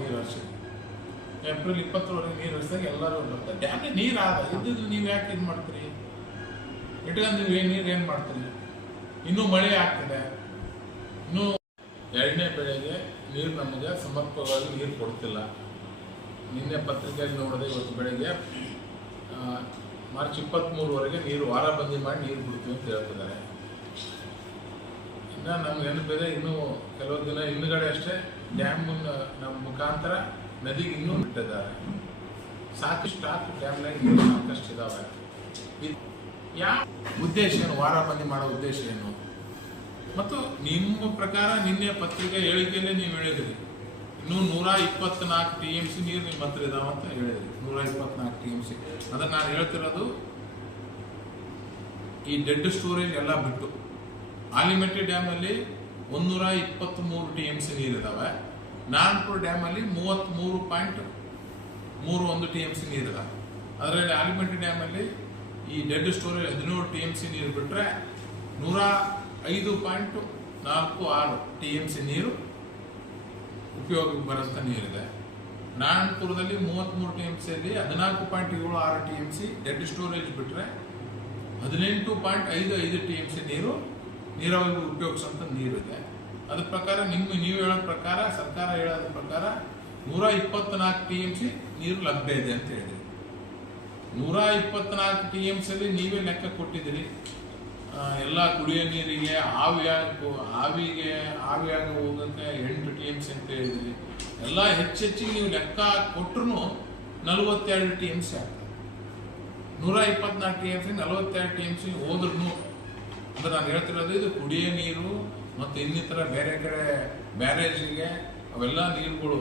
ನೀರು ಹರಿಸಿದ್ವಿ. ಏಪ್ರಿಲ್ 20ರವರೆಗೆ ನೀರು ಹರಿಸಿದಾಗ ಎಲ್ಲರೂ ಬರ್ತಾರೆ. ಡ್ಯಾಮ್ಗೆ ನೀರು ಆದ ಇದ್ದಿದ್ದು ನೀವು ಯಾಕೆ ಇದು ಮಾಡ್ತೀರಿ? ಇಟ್ಕೊಂಡು ನೀವು ನೀರು ಏನು ಮಾಡ್ತೀರಿ? ಇನ್ನೂ ಮಳೆ ಆಗ್ತದೆ, ಇನ್ನೂ ಎರಡನೇ ಬೆಳೆಗೆ ನೀರು ನಮಗೆ ಸಮರ್ಪಕವಾಗಿ ನೀರು ಕೊಡ್ತಿಲ್ಲ. ನಿನ್ನೆ ಪತ್ರಿಕೆಯಲ್ಲಿ ನೋಡಿದೆ, ಇವತ್ತು ಬೆಳಗ್ಗೆ ಮಾರ್ಚ್ 23ರವರೆಗೆ ನೀರು ವಾರಬಂದಿ ಮಾಡಿ ನೀರು ಬಿಡ್ತೀವಿ ಅಂತ ಹೇಳ್ತಿದ್ದಾರೆ. ಇನ್ನು ನಮ್ಗೆ ನೆನಪಿದೆ, ಇನ್ನೂ ಕೆಲವು ದಿನ ಹಿಂದುಗಡೆ ಅಷ್ಟೇ ಡ್ಯಾಮನ್ನು ನಮ್ಮ ಮುಖಾಂತರ ನದಿಗೆ ಇನ್ನೂ ಬಿಟ್ಟಿದ್ದಾರೆ. ಸಾಕಷ್ಟು ಸ್ಟಾಕ್ ಡ್ಯಾಮ್ನಾಗ ನೀರು ಸಾಕಷ್ಟು ಇದಾವೆ. ಯಾವ ಉದ್ದೇಶ ಏನು? ವಾರಬಂದಿ ಮಾಡೋ ಉದ್ದೇಶ ಏನು? ಮತ್ತು ನಿಮ್ಮ ಪ್ರಕಾರ ನಿನ್ನೆ ಪತ್ರಿಕೆ ಹೇಳಿಕೆಯಲ್ಲೇ ನೀವು ಹೇಳಿದ್ರಿ, ಇನ್ನೂ 124 TMC ನೀರು ನಿಮ್ಮ ಹತ್ರ ಇದಾವ ಅಂತ ಹೇಳಿದ್ರಿ. 124 TMC ಅದನ್ನು ನಾನು ಹೇಳ್ತಿರೋದು ಈ ಡೆಡ್ ಸ್ಟೋರೇಜ್ ಎಲ್ಲ ಬಿಟ್ಟು. ಆಲಿಮೆಟ್ಟಿ ಡ್ಯಾಮಲ್ಲಿ 123 TMC ನೀರಿದಾವೆ. ನಾನ್ಪುರ ಡ್ಯಾಮಲ್ಲಿ 33.31 TMC ನೀರಿದಾವೆ. ಅದರಲ್ಲಿ ಆಲಿಮೆಟ್ಟಿ ಡ್ಯಾಮಲ್ಲಿ ಈ ಡೆಡ್ ಸ್ಟೋರೇಜ್ 17 TMC ನೀರು ಬಿಟ್ಟರೆ 105.46 TMC ನೀರು ಉಪಯೋಗಕ್ಕೆ ಬರೋಂಥ ನೀರಿದೆ. ನಾರಾಯಣಪುರದಲ್ಲಿ 33 TMCಯಲ್ಲಿ 14.76 TMC ಡೆಡ್ ಸ್ಟೋರೇಜ್ ಬಿಟ್ಟರೆ 18.55 TMC ನೀರು ನೀರಾವರಿಗೆ ಉಪಯೋಗಿಸೋಂಥ ನೀರಿದೆ. ಅದ್ರ ಪ್ರಕಾರ ನೀವು ಹೇಳೋ ಪ್ರಕಾರ, ಸರ್ಕಾರ ಹೇಳೋದ್ರ ಪ್ರಕಾರ 124 TMC ನೀರು ಲಭ್ಯ ಇದೆ ಅಂತ ಹೇಳಿದ್ರಿ. 124 TMCಯಲ್ಲಿ ನೀವೇ ಲೆಕ್ಕ ಕೊಟ್ಟಿದ್ದೀರಿ. ಎಲ್ಲ ಕುಡಿಯೋ ನೀರಿಗೆ ಆವಿಯಾಗ ಹೋಗೋಕ್ಕೆ 8 TMC ಅಂತ ಹೇಳಿದ್ರಿ. ಎಲ್ಲ ಹೆಚ್ಚಿಗೆ ನೀವು ಲೆಕ್ಕ ಕೊಟ್ಟರು 42 TMC ಆಗ್ತದೆ. 124 TMC 42 TMC ಹೋದ್ರೂ ಅಂದ್ರೆ ನಾನು ಹೇಳ್ತಿರೋದು ಇದು ಕುಡಿಯೋ ನೀರು ಮತ್ತು ಇನ್ನಿತರ ಬೇರೆ ಕಡೆ ಬ್ಯಾರೇಜಿಗೆ ಅವೆಲ್ಲ ನೀರುಗಳು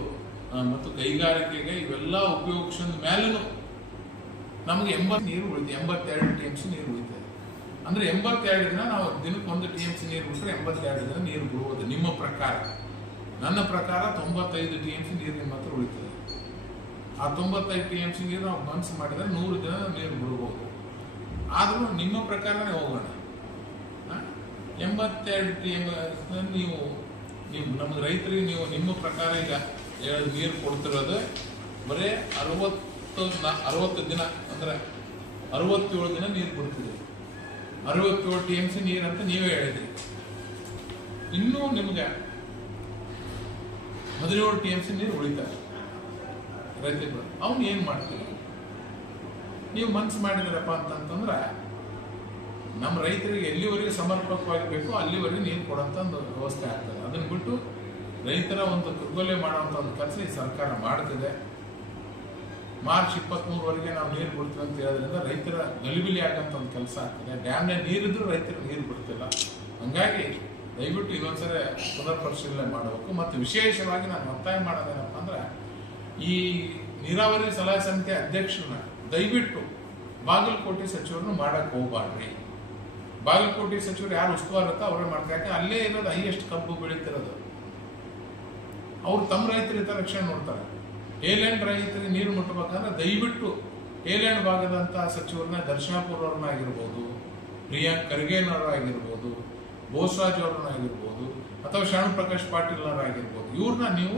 ಮತ್ತು ಕೈಗಾರಿಕೆಗೆ ಇವೆಲ್ಲ ಉಪಯೋಗಿಸಿದ ಮೇಲೂ ನಮಗೆ 80 ನೀರು ಉಳಿತು. 82 TMC ನೀರು ಉಳಿತದೆ. ಅಂದರೆ 82 ದಿನ ನಾವು ದಿನಕ್ಕೆ 1 TMC ನೀರು ಬಿಟ್ಟರೆ 82 ದಿನ ನೀರು ಬಿಡುವುದು ನಿಮ್ಮ ಪ್ರಕಾರ. ನನ್ನ ಪ್ರಕಾರ 95 TMC ನೀರು ನಿಮ್ಮ ಹತ್ರ ಉಳಿತದೆ. ಆ 95 TMC ನೀರು ನಾವು ಮನಸ್ಸು ಮಾಡಿದರೆ 100 ದಿನ ನೀರು ಬಿಡ್ಬೋದು. ಆದರೂ ನಿಮ್ಮ ಪ್ರಕಾರನೇ ಹೋಗೋಣ. 82 TMC ನೀವು ನಮಗೆ ರೈತರಿಗೆ ನೀವು ನಿಮ್ಮ ಪ್ರಕಾರ ಈಗ ನೀರು ಕೊಡ್ತಿರೋದು ಬರೀ 60 ದಿನ ಅಂದರೆ 67 ದಿನ ನೀರು ಬಿಡ್ತಿದ್ದೀವಿ. 67 TMC ನೀರು ಅಂತ ನೀವೇ ಹೇಳಿದ್ರಿ. ಇನ್ನೂ ನಿಮ್ಗೆ 17 TMC ನೀರು ಉಳಿತಾರೆ ರೈತರು. ಅವನು ಏನು ಮಾಡ್ತೀವಿ? ನೀವು ಮನಸ್ಸು ಮಾಡಿದ್ರಪ್ಪ ಅಂತಂತಂದ್ರೆ ನಮ್ಮ ರೈತರಿಗೆ ಎಲ್ಲಿವರೆಗೆ ಸಮರ್ಪಕವಾಗಿ ಬೇಕೋ ಅಲ್ಲಿವರೆಗೆ ನೀರು ಕೊಡೋಂಥ ಒಂದು ವ್ಯವಸ್ಥೆ ಆಗ್ತದೆ. ಅದನ್ನು ಬಿಟ್ಟು ರೈತರ ಒಂದು ದುರ್ಬಲೆ ಮಾಡುವಂಥ ಒಂದು ಕೆಲಸ ಈ ಸರ್ಕಾರ ಮಾಡ್ತಿದೆ. ಮಾರ್ಚ್ 23ರವರೆಗೆ ನಾವು ನೀರು ಬಿಡ್ತೀವಿ ಅಂತ ಹೇಳೋದ್ರಿಂದ ರೈತರ ಗಲಿಬಿಲಿ ಆಗಂತ ಒಂದು ಕೆಲಸ ಆಗ್ತದೆ. ಡ್ಯಾಮ್ನ ನೀರಿದ್ರೂ ರೈತರು ನೀರು ಬಿಡ್ತಿಲ್ಲ. ಹಂಗಾಗಿ ದಯವಿಟ್ಟು ಇನ್ನೊಂದ್ಸರಿ ಪುನರ್ ಪರಿಶೀಲನೆ ಮಾಡಬೇಕು. ಮತ್ತು ವಿಶೇಷವಾಗಿ ನಾನು ಒತ್ತಾಯ ಮಾಡೋದೇನಪ್ಪ ಅಂದ್ರೆ ಈ ನೀರಾವರಿ ಸಲಹಾ ಸಮಿತಿ ಅಧ್ಯಕ್ಷರನ್ನ ದಯವಿಟ್ಟು ಬಾಗಲಕೋಟೆ ಸಚಿವರನ್ನು ಮಾಡಕ್ಕೆ ಹೋಗ್ಬಾರ್ರಿ. ಬಾಗಲಕೋಟೆ ಸಚಿವರು ಯಾರು ಉಸ್ತುವಾರಿ ಇರುತ್ತೋ ಅವರೇ ಮಾಡ್ತಾರೆ. ಯಾಕೆ ಅಲ್ಲೇ ಇರೋದು ಹೈಯೆಸ್ಟ್ ಕಬ್ಬು ಬೆಳೀತಿರೋದು. ಅವ್ರು ತಮ್ಮ ರೈತರ ಹಿತರಕ್ಷಣೆ ನೋಡ್ತಾರೆ. ಏಲ್ಯಾಂಡ್ ರೈತರಿಗೆ ನೀರು ಮುಟ್ಟಬೇಕಂದ್ರೆ ದಯವಿಟ್ಟು ಏಲ್ಯಾಂಡ್ ಭಾಗದಂಥ ಸಚಿವರನ್ನ ದರ್ಶನಾಪುರ ಅವ್ರನ್ನ ಆಗಿರ್ಬೋದು, ಪ್ರಿಯಾಂಕ್ ಖರ್ಗೆನವರಾಗಿರ್ಬೋದು, ಬೋಸರಾಜ್ ಅವ್ರನ್ನ ಆಗಿರ್ಬೋದು, ಅಥವಾ ಶರಣ ಪ್ರಕಾಶ್ ಪಾಟೀಲ್ ಅವರಾಗಿರ್ಬೋದು, ಇವ್ರನ್ನ ನೀವು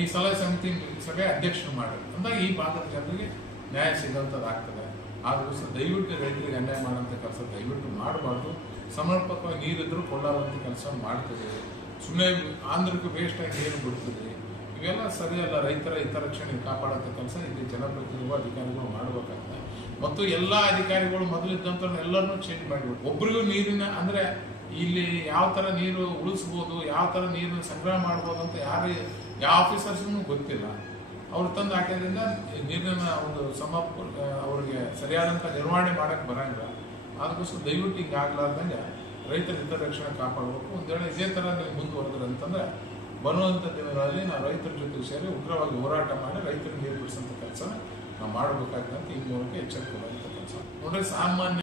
ಈ ಸಲಹಾ ಸಮಿತಿ ಸಭೆ ಅಧ್ಯಕ್ಷರು ಮಾಡಿ ಅಂದಾಗ ಈ ಭಾಗದ ಜನರಿಗೆ ನ್ಯಾಯ ಸಿಗೋಂಥದ್ದಾಗ್ತದೆ. ಆದರೂ ದಯವಿಟ್ಟು ರೈತರಿಗೆ ಅನ್ಯಾಯ ಮಾಡೋಂಥ ಕೆಲಸ ದಯವಿಟ್ಟು ಮಾಡಬಾರ್ದು. ಸಮರ್ಪಕವಾಗಿ ನೀರಿದ್ರೂ ಕೊಳ್ಳಾರಂಥ ಕೆಲಸ ಮಾಡ್ತಿದ್ದೀವಿ. ಸುಮ್ಮನೆ ಆಂಧ್ರಕ್ಕೆ ವೇಸ್ಟಾಗಿ ನೀರು ಬಿಡ್ತಿದ್ವಿ. ಇವೆಲ್ಲ ಸರಿಯಲ್ಲ. ರೈತರ ಹಿತರಕ್ಷಣೆ ಕಾಪಾಡೋಂಥ ಕೆಲಸ ಇಲ್ಲಿ ಜನಪ್ರತಿನಿಧಿಗಳು ಅಧಿಕಾರಿಗಳು ಮಾಡಬೇಕಾಗ್ತದೆ. ಮತ್ತು ಎಲ್ಲ ಅಧಿಕಾರಿಗಳು ಮೊದಲಿದ್ದಂಥ ಎಲ್ಲರನ್ನೂ ಚೇಂಜ್ ಮಾಡಿಬಿಟ್ಟು ಒಬ್ಬರಿಗೂ ನೀರಿನ ಅಂದರೆ ಇಲ್ಲಿ ಯಾವ ಥರ ನೀರು ಉಳಿಸ್ಬೋದು, ಯಾವ ಥರ ನೀರನ್ನು ಸಂಗ್ರಹ ಮಾಡ್ಬೋದು ಅಂತ ಯಾವ ಆಫೀಸರ್ಸ್ಗೂ ಗೊತ್ತಿಲ್ಲ. ಅವ್ರು ತಂದು ಹಾಕೋದ್ರಿಂದ ನೀರಿನ ಒಂದು ಅವ್ರಿಗೆ ಸರಿಯಾದಂಥ ನಿರ್ವಹಣೆ ಮಾಡೋಕ್ಕೆ ಬರೋಂಗಿಲ್ಲ. ಅದಕ್ಕೋಸ್ಕರ ದಯವಿಟ್ಟು ಹಿಂಗೆ ಆಗ್ಲಾರ್ದಂಗೆ ರೈತರ ಹಿತರಕ್ಷಣೆ ಕಾಪಾಡಬೇಕು. ಒಂದು ವೇಳೆ ಇದೇ ಥರ ನೀವು ಮುಂದುವರೆದ್ರೆ ಅಂತಂದರೆ ಬರುವಂಥ ದಿನಗಳಲ್ಲಿ ನಾವು ರೈತರ ಜೊತೆಗೆ ಸೇರಿ ಉಗ್ರವಾಗಿ ಹೋರಾಟ ಮಾಡಿ ರೈತರಿಗೆ ನೀರು ಬಿಡಿಸೋಂಥ ಕೆಲಸ ನಾವು ಮಾಡಬೇಕಾಗ್ತದೆ ಅಂತ ಈ ಮೂಲಕ ಎಚ್ಚರಿಕೆ ಬರುವಂಥ ಕೆಲಸ ನೋಡ್ರಿ. ಸಾಮಾನ್ಯ